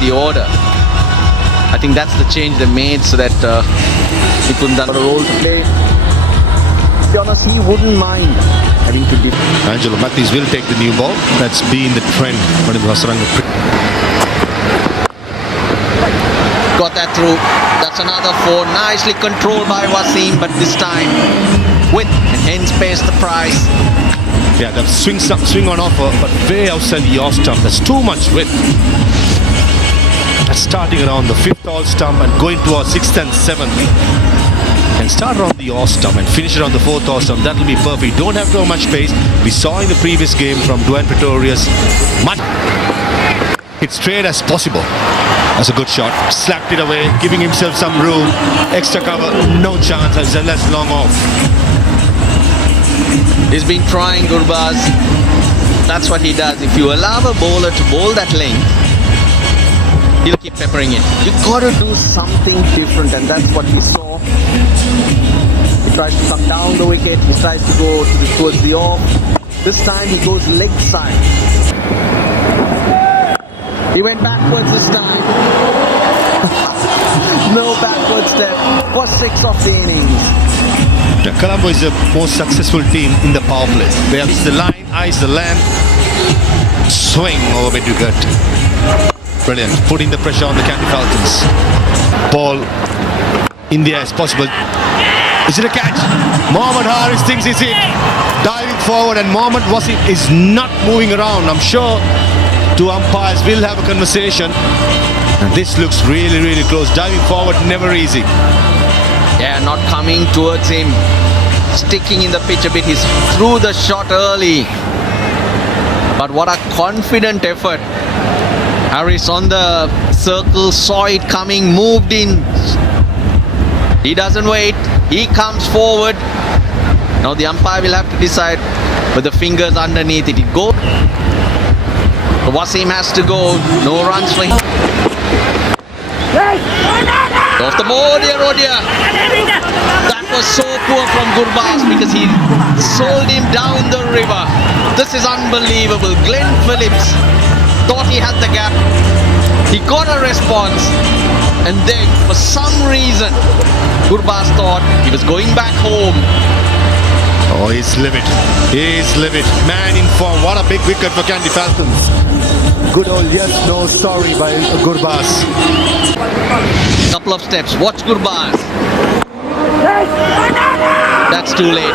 the order. I think that's the change they made so that Nipundan got a role to play. To be honest, he wouldn't mind having to be. Angelo Matthews will take the new ball. That's been the trend. got that through. That's another 4. Nicely controlled by Wasim, but this time width and hence pays the price. Yeah, the swing on offer, but way outside the off stump. That's too much width. That's starting around the 5th all stump and going to our 6th and 7th. And start around the off stump and finish it on the 4th all stump. That will be perfect. Don't have too much pace. We saw in the previous game from Duane Pretorius. It's straight as possible. That's a good shot. Slapped it away, giving himself some room. Extra cover, no chance. That's long off. He's been trying, Gurbaz. That's what he does. If you allow a bowler to bowl that length, he'll keep peppering it. You got to do something different, and that's what we saw. He tries to come down the wicket. He tries to go towards the off. This time he goes leg side. He went backwards this time. No backward step for 6 of the innings. Colombo is the most successful team in the power play. They have the line, eyes the land, swing over mid-wicket. Brilliant. Putting the pressure on the Kandy Falcons. Ball in the air as possible. Is it a catch? Mohammad Haris thinks it's it. Diving forward, and Mohammad Wasim is not moving around. I'm sure two umpires will have a conversation. And this looks really, really close. Diving forward, never easy. Yeah, not coming towards him. Sticking in the pitch a bit. He's threw the shot early. But what a confident effort. Harris on the circle, saw it coming, moved in. He doesn't wait. He comes forward. Now the umpire will have to decide with the fingers underneath it. It goes. Wasim has to go. No runs for him. Off the board here, Odia. That was so poor from Gurbaz because he sold him down the river. This is unbelievable. Glenn Phillips thought he had the gap. He got a response, and then for some reason Gurbaz thought he was going back home. Oh, he's livid. He's livid. Man in form. What a big wicket for Kandy Falcons. Good old yes, no, sorry by Gurbaz. Couple of steps. Watch Gurbaz. That's too late.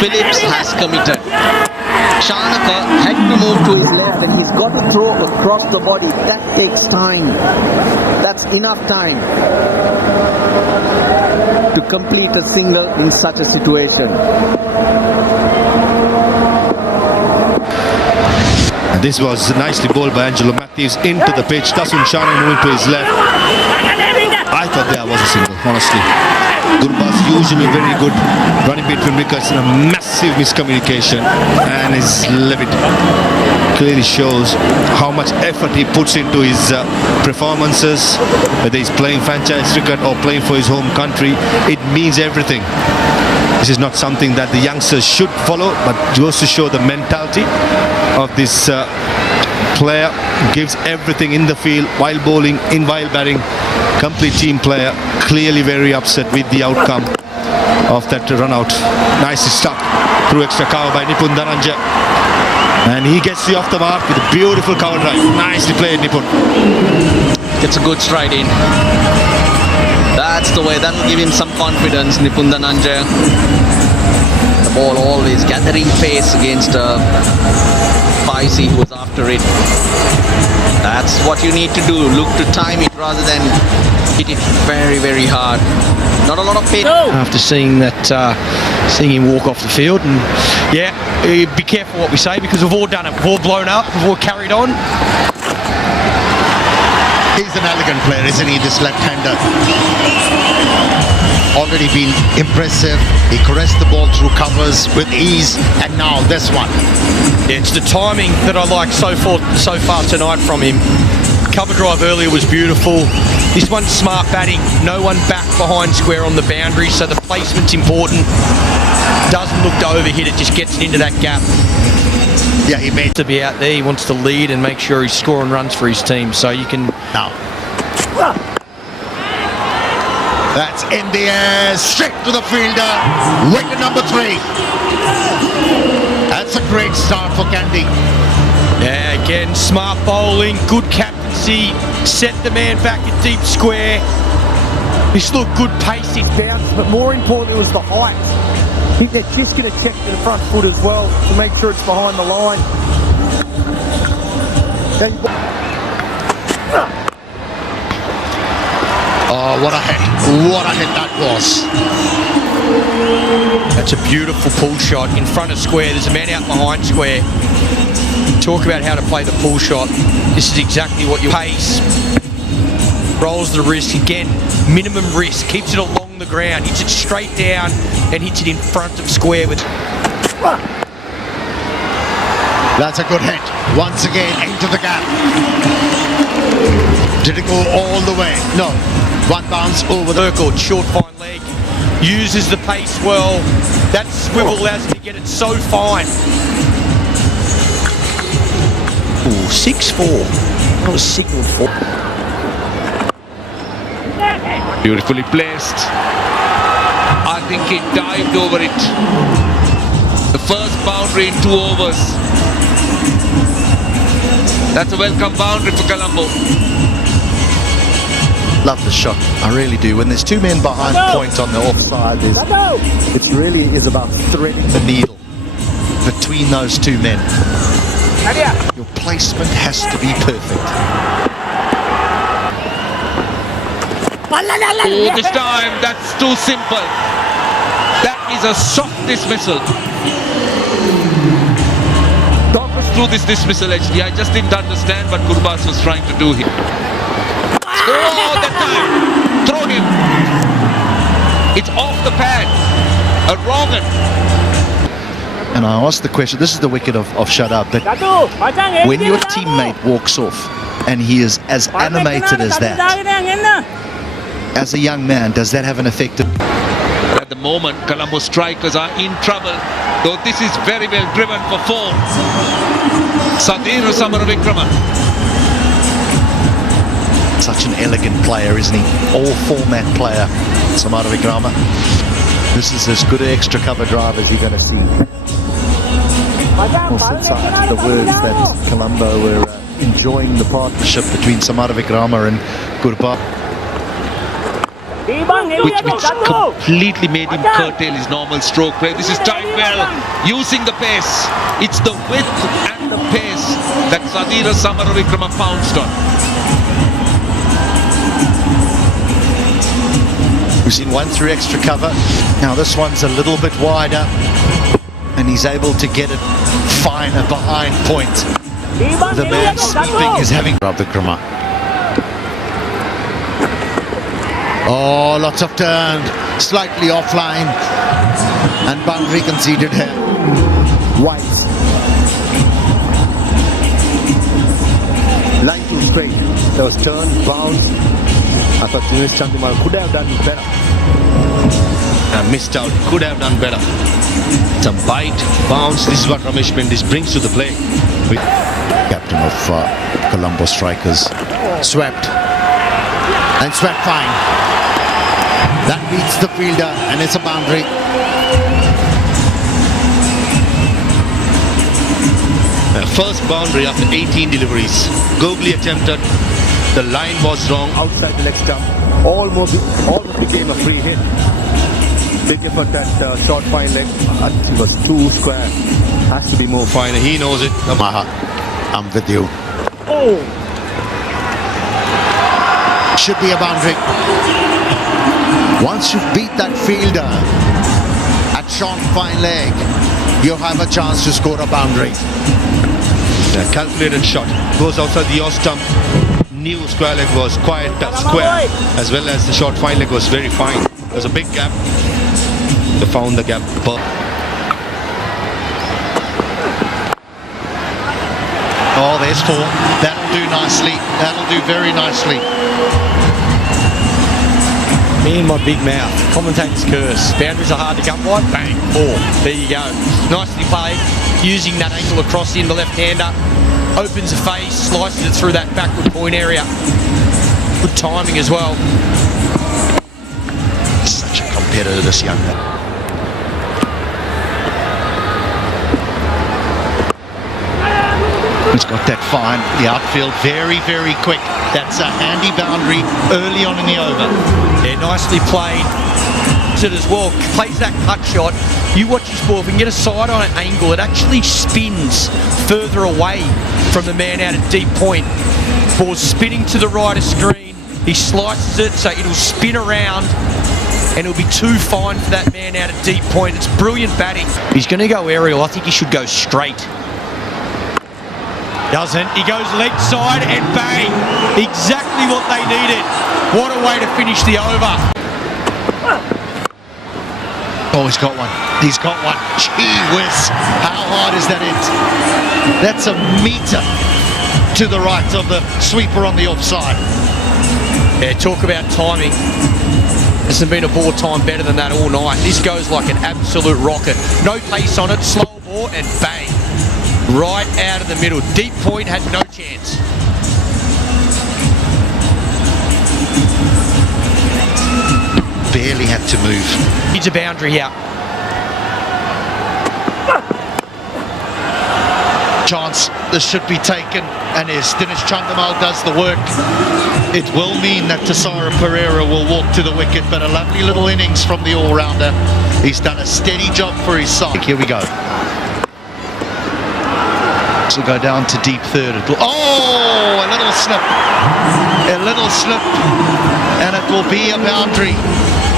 Phillips has committed. Shanaka had to move to his left, And he's got to throw across the body. That takes time. That's enough time to complete a single in such a situation. And this was nicely bowled by Angelo Matthews into the pitch. Tasun Shana moving to his left. I thought there was a single, honestly. Gurbaz usually very good running between wickets, and a massive miscommunication, and is livid. Clearly shows how much effort he puts into his performances, whether he's playing franchise cricket or playing for his home country. It means everything. This is not something that the youngsters should follow, but goes to show the mentality of this player. Gives everything in the field while bowling, while batting. Complete team player. Clearly very upset with the outcome of that run out. Nicely stuck through extra cover by Nipun Dhananjay. And he gets the off the mark with a beautiful cover drive. Nicely played, Nipun. gets a good stride in. That's the way. That will give him some confidence, Nipun Dhananjay. The ball always gathering pace against Paisi, who was after it. That's what you need to do. Look to time it rather than hit it very, very hard. Not a lot of pace. After seeing that, seeing him walk off the field, and yeah, be careful what we say because we've all done it. We've all blown up. We've all carried on. He's an elegant player, isn't he? This left-hander. Already been impressive. He caressed the ball through covers with ease, and now this one. Yeah, it's the timing that I like so far tonight from him. Cover drive earlier was beautiful. This one's smart batting. No one back behind square on the boundary, so the placement's important. Doesn't look to overhit it, just gets it into that gap. Yeah, he made To be out there, he wants to lead and make sure he's scoring runs for his team. So you can. now. That's in the air, straight to the fielder. Wicket number 3. That's a great start for Kandy. Yeah, again, smart bowling, good captaincy, set the man back in deep square. He's looked good pace, his bounce, but more importantly was the height. I think they're just going to check the front foot as well to make sure it's behind the line. Oh, what a hit. What a hit that was. That's a beautiful pull shot in front of square. There's a man out behind square. Talk about how to play the pull shot. This is exactly what your pace. Rolls the wrist again, minimum risk, keeps it along the ground, hits it straight down and hits it in front of square with. That's a good hit. Once again into the gap. Did it go all the way? No. One bounce over the Circle, short fine leg, uses the pace well. That swivel allows him to get it so fine. Ooh, 6-4. That was signalled for. Beautifully placed. I think he dived over it. The first boundary in 2 overs. That's a welcome boundary for Colombo. Love the shot, I really do. When there's 2 men behind point on the offside, it really is about threading the needle between those 2 men. Your placement has to be perfect. Oh, this time, that's too simple. That is a soft dismissal. Talk us through this dismissal, actually. I just didn't understand what Gurbaz was trying to do here. Oh, that time! Throw him! It's off the pad. A wrong one. And I asked the question, this is the wicket of shut up, but when your teammate walks off and he is as animated as that, as a young man, does that have an effect? At the moment, Colombo strikers are in trouble, though this is very well driven for 4. Sadhir Samaravikrama. Such an elegant player, isn't he? All-format player, Samaravikrama. This is as good an extra cover drive as you're going to see. Also, inside the words that Colombo were enjoying the partnership between Samaravikrama and Gurbaz. Which completely made him curtail his normal stroke play. This is timed well, using the pace. It's the width and the pace that Sadhir Samaravikrama pounced on. We've seen 1 through extra cover. Now this one's a little bit wider, and he's able to get it finer behind point. The man sweeping is having Ravikrama. Oh, lots of turn, slightly offline, and boundary conceded here. White. Line too straight. There was turn, bounce. I thought Dinesh Chandimal could have done better. Missed out, could have done better. Some bite, bounce, this is what Ramesh Mendis brings to the play. Captain of Colombo strikers. Swept. And swept fine. That beats the fielder and it's a boundary. First boundary after 18 deliveries. Gogli attempted, the line was wrong. Outside the leg stump. Almost became a free hit. Big effort that short fine leg. I think it was too square. Has to be more Fine, he knows it. Maha, I'm with you. Oh! Should be a boundary. Once you beat that fielder at short fine leg, you have a chance to score a boundary. Yeah, calculated shot. Goes outside the off stump. New square leg was quite square, as well as the short fine leg was very fine. There's a big gap. They found the gap. Oh, there's 4. That'll do nicely. That'll do very nicely. Me and my big mouth. Commentator's curse. Boundaries are hard to come by. Bang. 4. There you go. Nicely played. using that angle across in the left-hander. Opens the face, slices it through that backward point area. Good timing as well. Such a competitor, this young man. He's got that fine, the outfield, very, very quick. That's a handy boundary early on in the over. Yeah, nicely played. It as well, plays that cut shot. You watch his ball, if we can get a side on an angle, it actually spins further away from the man out at deep point. Ball's spinning to the right of screen. He slices it so it'll spin around and it'll be too fine for that man out at deep point. It's brilliant batting. He's going to go aerial. I think he should go straight. Doesn't. He goes leg side and bang. Exactly what they needed. What a way to finish the over. Oh, he's got one. He's got one. Gee whiz. How hard is that hit? That's a metre to the right of the sweeper on the offside. Yeah, talk about timing. Hasn't been a ball time better than that all night. This goes like an absolute rocket. No pace on it, slow ball, and bang. Right out of the middle. Deep point had no chance. Barely had to move. Needs a boundary here. Chance, this should be taken, and as Dinesh Chandimal does the work, it will mean that Tessara Pereira will walk to the wicket, but a lovely little innings from the all-rounder. He's done a steady job for his side. Here we go. This will go down to deep third. Oh, a little slip. A little slip, and it will be a boundary.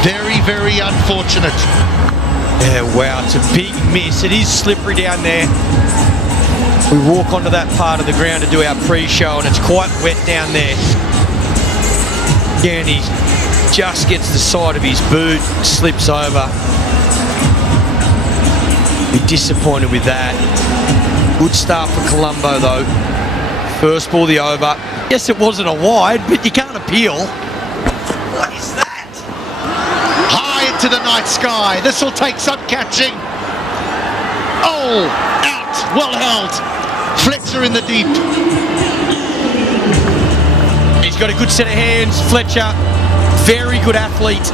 Very, very unfortunate. Yeah, wow, it's a big miss. It is slippery down there. We walk onto that part of the ground to do our pre-show and it's quite wet down there. Yeah, and he just gets the side of his boot, slips over. Be disappointed with that. Good start for Colombo though. First ball the over. Yes, it wasn't a wide, but you can't appeal. What is that? High into the night sky. This will take some catching. Oh, out. Well held. Fletcher in the deep. He's got a good set of hands, Fletcher. Very good athlete.